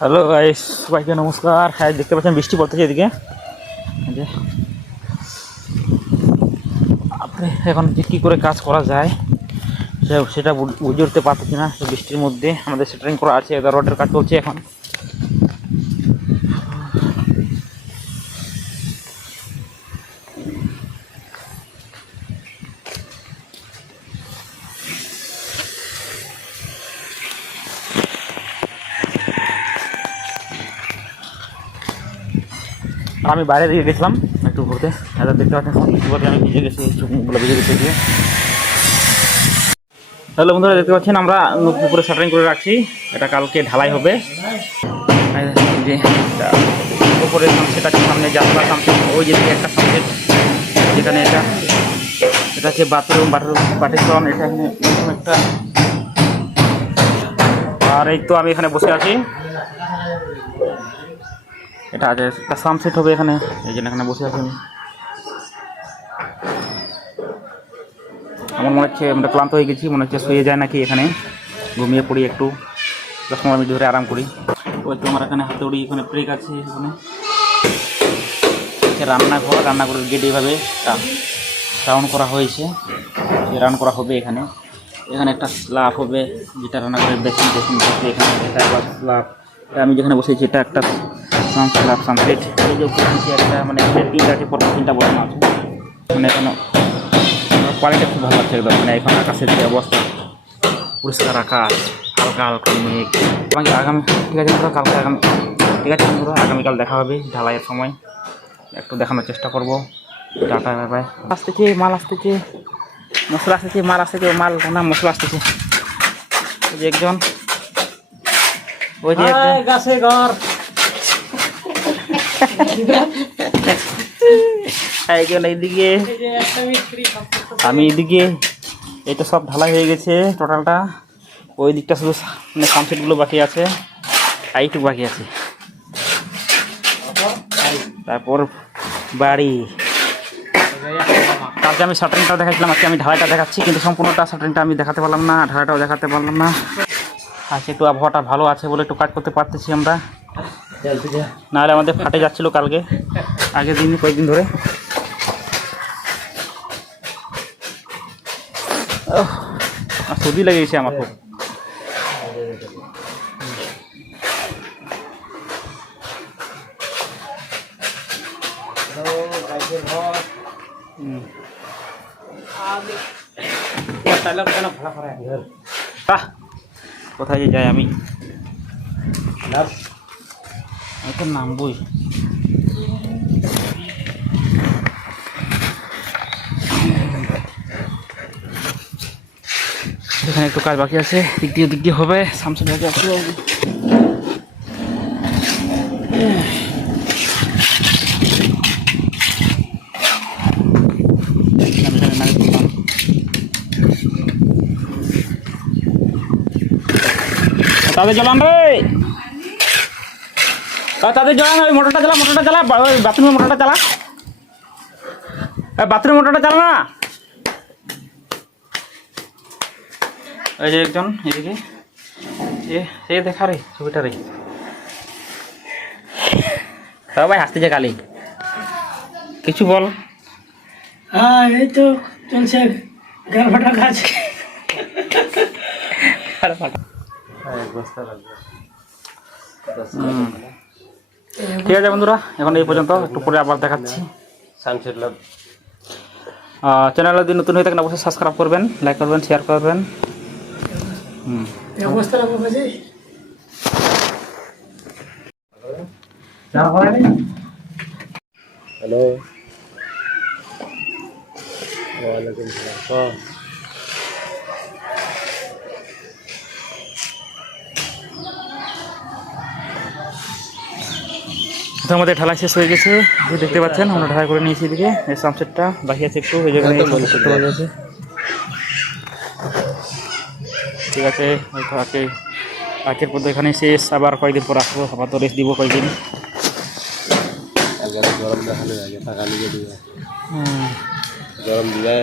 Hello guys, সবাইকে নমস্কার। হ্যাঁ, দেখতে পাচ্ছেন বৃষ্টি পড়তেছে এদিকে। আপনি এখন যে কী করে কাজ করা যায় সেটা বুঝে উঠতে পারতেছি না। বৃষ্টির মধ্যে আমাদের সেটারিং করা আছে, রডের কাজ চলছে এখন। আমি বাইরে দিকে গেছিলাম একটু ঘুরতে, দেখতে পাচ্ছেন বৃষ্টি পড়তে আমি ভিজে গেছি, চুলগুলো ভিজে গেছে দিয়ে। হ্যালো বন্ধুরা, দেখতে পাচ্ছেন আমরা পুকুরে শাটারিং করে রাখছি। এটা কালকে ঢালাই হবে। যে উপরে সামসেট আছে, সামনে জানলা সামসেট, ওই যেদিকে একটা সামসেট, যেখানে এটা হচ্ছে বাথরুম পার্টিশন, এটা এখানে একটা। আর এই তো আমি এখানে বসে আছি, এটা আছে একটা সামসেট হবে এখানে, এই জন্য এখানে বসে আছি আমি। আমার মনে হচ্ছে আমরা ক্লান্ত হয়ে গেছি, মনে হচ্ছে শুয়ে যায় নাকি, এখানে ঘুমিয়ে পড়ি একটু, 10-15 মিনিট ধরে আরাম করি। ওই তো আমার এখানে হাতুড়ি, এখানে ব্রেক আছে, এখানে রান্নাঘরের গেট এইভাবে রাউন্ড করা হয়েছে, রাউন্ড করা হবে এখানে। এখানে একটা স্ল্যাব হবে, যেটা রান্নাঘরের বেসিন থাকবে এখানে, এটা একটা স্ল্যাব। আমি যেখানে বসেছি এটা একটা স্ল্যাব সামপ্লেট। এই যে উপরে নিচে একটা মানে তিনটা আছে, পর 3টা বসানো আছে। মানে এখনো কোয়ালিটি খুব ভালো লাগছে একদম। মানে এখন আকাশের যে অবস্থা, পরিষ্কার আকাশ, হালকা হালকা মেঘ। আমাকে আগামী ঠিক আছে বন্ধুরা, কালকে ঠিক আছে বন্ধুরা, আগামীকাল দেখা হবে ঢালাইয়ের সময়, একটু দেখানোর চেষ্টা করবো। Tata, bye bye. আসতেছে মাল, আসতেছে মশলা, আসতেছে মাল, আসতেছে মাল না মশলা আসতেছে। ওই যে একজন, ওই যে গাছে ঘর, একজন এইদিকে, আমি এইদিকে। এই তো সব ঢালাই হয়ে গেছে টোটালটা। ওই দিকটা শুধু মানে সামসেটগুলো বাকি আছে, এইটুকু বাকি আছে। তারপর বাড়ি, কালকে আমি শাটারিংটা দেখাচ্ছিলাম, আজকে আমি ঢালাইটা দেখাচ্ছি, কিন্তু সম্পূর্ণটা শাটারিংটা আমি দেখাতে পারলাম না, ঢালাইটাও দেখাতে পারলাম না। আজকে একটু আবহাওয়াটা ভালো আছে বলে একটু কাজ করতে পারতেছি আমরা, নাহলে আমাদের ফাটে যাচ্ছিলো কালকে, আগের দিন কয়েকদিন ধরে। সর্দি লেগে গেছে আমার খুব। কোথায় যে যাই আমি, তো নামবই। এখানে একটু কাজ বাকি আছে, দিক দিয়ে হবে, সামসুন বাকি আছে। তাদের জ্বালান রে, তাদের জ্বালান, ওই মোটরটা চালা, বাথরুমের মোটরটা চালা, বাথরুমের মোটরটা চালা না। এই যে একজন এদিকে, সে দেখা রে ছবিটা রে, সবাই হাসতেছে কালি, কিছু বল। হ্যাঁ, এই তো চলছে ঘর ফাটা কাজ। ঠিক আছে বন্ধুরা, এখন এই পর্যন্ত, একটু পরে আবার দেখাচ্ছি। চ্যানেলে যদি নতুন হয়ে থাকেন অবশ্যই সাবস্ক্রাইব করবেন, লাইক করবেন, শেয়ার করবেন। হ্যালো, ওয়ালাইকুম সালাম। আমাদের ঢালাই শেষ হয়ে গেছে, দেখতে পাচ্ছেন আমরা ঢালাই করে নিয়েছি। এদিকে এই সামসেটটা বাকি আছে একটু, ওই জায়গায় আছে। ঠিক আছে, আজকের পর্যন্ত এখানে শেষ। আবার কয়েকদিন পর আসবো, আবার তো রেস্ট দিব কয়েকদিন। গরম দেখালে গরম দিলে